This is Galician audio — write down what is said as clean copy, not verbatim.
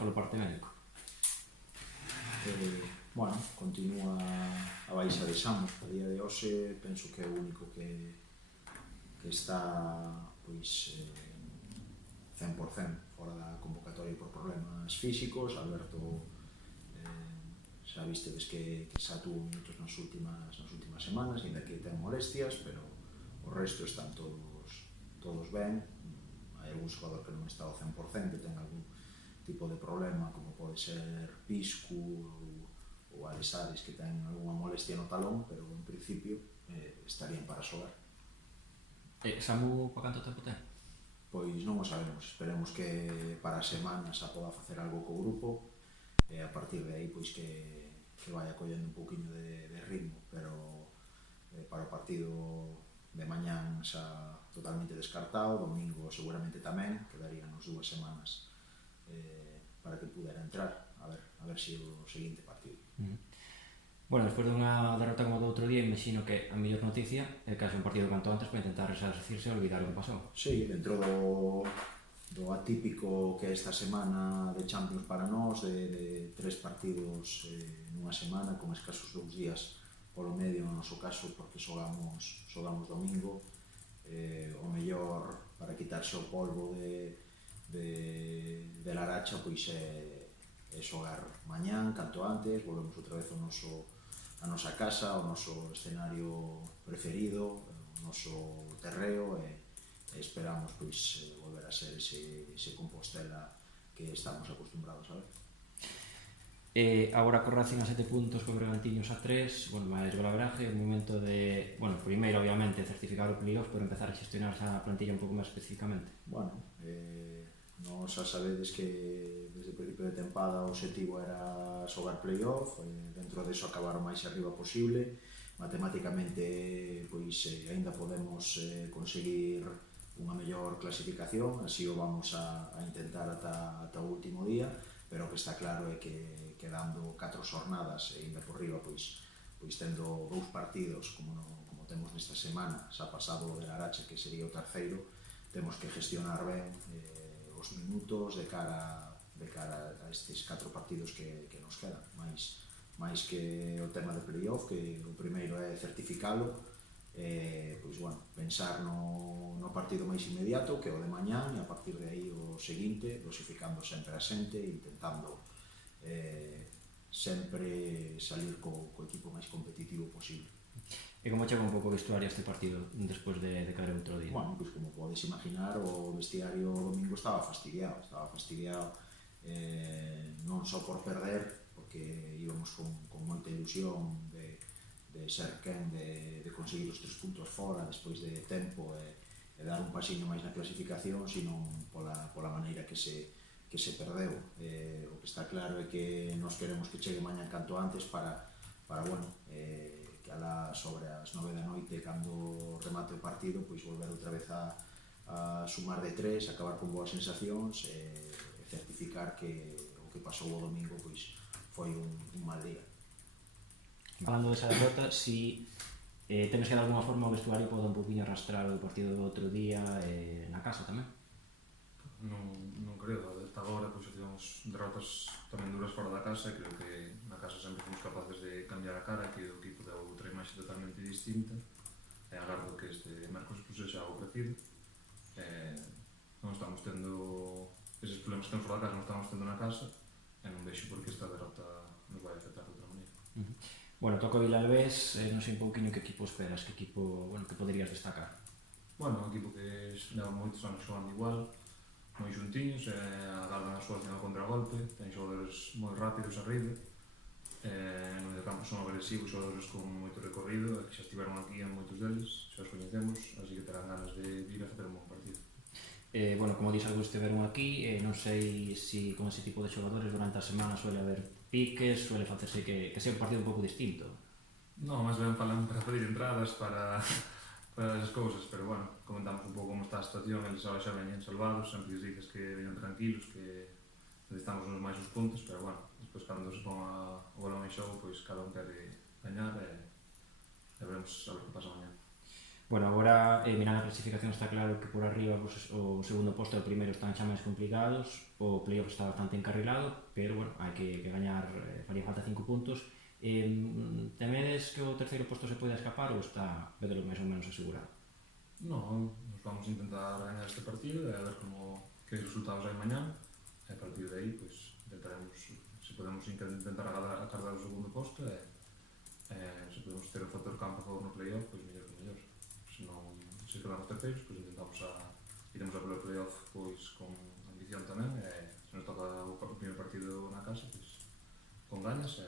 polo parte médico? Bueno, continúa a baixa de Xamos. A día de hoxe penso que é o único que está pois 100% fora da convocatoria por problemas físicos. Alberto, xa vistedes que xa tuvo minutos nas últimas semanas, ainda que ten molestias, pero o resto están todos ben. Hai algún xogador que non está ao 100%, que ten algún tipo de problema, como pode ser Piscu ou Alesares, que ten algunha molestia no talón, pero en principio estarían para xogar. Samu, para canto tempo ten? Pois non o sabemos, esperemos que para a semana xa poda facer algo co grupo e a partir de aí pois que vaya collendo un pouquiño de ritmo, pero para o partido de mañán xa totalmente descartado, domingo seguramente tamén, quedarían as 2 semanas para que pudera entrar, a ver se o seguinte partido. Bueno, despois dunha derrota como do outro día, imagino que a mellor noticia é que haxe un partido canto antes para intentar resarcirse e olvidar o que pasou. Sí, dentro do atípico que é esta semana de Champions para nós, de 3 partidos nunha semana, con escasos 2 días polo medio no noso caso, porque xogamos domingo, o mellor para quitarse o polvo de Laracha pois é xogar mañán, canto antes, volvemos outra vez a nosa casa, ao noso escenario preferido, o noso terreo, e esperamos pois volver a ser ese Compostela que estamos acostumbrados a ver. Agora co Racing a 7 puntos, co Bergantiños a 3, máis golaveraje, o momento de, primeiro obviamente certificar o playoff, pero empezar a xestionar esa plantilla un pouco máis especificamente. Bueno, nós xa sabedes que desde o principio de tempada o objetivo era xogar playoff, dentro deso acabar o máis arriba posible. Matemáticamente pois aínda podemos conseguir unha mellor clasificación, así o vamos a intentar ata o último día, pero o que está claro é que quedando 4 xornadas e ainda por riba pois tendo 2 partidos como temos nesta semana, xa pasado o de Laracha, que sería o terceiro, temos que gestionar ben os minutos de cara a estes 4 partidos que nos quedan, máis que o tema de playoff, que o primeiro é certificalo, pois bueno, pensar no partido máis inmediato, que é o de mañán, e a partir de aí o seguinte, dosificando sempre a xente, intentando sempre salir co equipo máis competitivo posible. E como chega un pouco o vestuario a este partido despois de caer outro día? Bueno, pois como podes imaginar, o vestiario o domingo estaba fastidiado non só por perder, porque íbamos con moita ilusión de ser quen de conseguir os 3 puntos fora despois de tempo e dar un pasiño máis na clasificación, sino pola maneira que se perdeu. O que está claro é que nos queremos que chegue mañan canto antes para que alá sobre as 9 da noite, cando remate o partido, pois volver outra vez a sumar de 3, acabar con boas sensacións e certificar que o que pasou o domingo pois foi un mal día. Falando desa derrota, si temos que de alguma forma o vestuario poda un poquinho arrastrar o partido do outro día na casa tamén? Non creo, ata agora pois tivemos derrotas tamén duras fora da casa e creo que na casa sempre fomos capaces de cambiar a cara, que o equipo deu outra imaxe totalmente distinta e agardo que este mércoles pois sexa algo parecido. Non estamos tendo eses problemas que temos fora da casa, non estamos tendo na casa e non vexo por que esta derrota nos vai afectar de outra maneira. Bueno, toca o Vilalbés, non sei un pouquinho que equipo esperas, que poderías destacar? Bueno, un equipo que leva moitos anos xogando igual, moi xuntiños, agardan a súa acción ao contragolpe, ten xogadores moi rápidos arriba, no medio campo son agresivos, xogadores con moito recorrido, que xa estiveron aquí en moitos deles, xa os coñecemos, así que terán ganas de vir a facer un bon partido. Como dís, algo estiveron aquí, non sei se con ese tipo de xogadores durante a semana suele haber piques, suele facerse que sea un partido un pouco distinto. Non, máis ben falan para pedir entradas, para esas cousas, pero bueno, comentamos un pouco como está a situación, eles agora xa veñen salvados, sempre os dices que veñen tranquilos, que necesitamos uns máis os puntos, pero bueno, despois cando se pon o balón en xogo, pois cada un quere gañar e veremos a ver que pasa mañá. Bueno, agora, mirando a clasificación, está claro que por arriba o segundo posto e o primeiro están xa máis complicados, o playoff está bastante encarrilado, pero, bueno, hai que gañar, faría falta 5 puntos. Temedes que o terceiro posto se poida escapar ou está vedelo máis ou menos asegurado? Non, nos vamos a intentar gañar este partido e a ver que resultados hai mañá, e a partir de aí, pois, intentaremos, se podemos intentar acardar o segundo posto e se podemos ter o factor campo a favor no playoff, pois mellor que mellor. Se quedamos terceiros, pois iremos a pelo playoff pois con ambición tamén, e se nos toca o primeiro partido na casa, pois con ganas e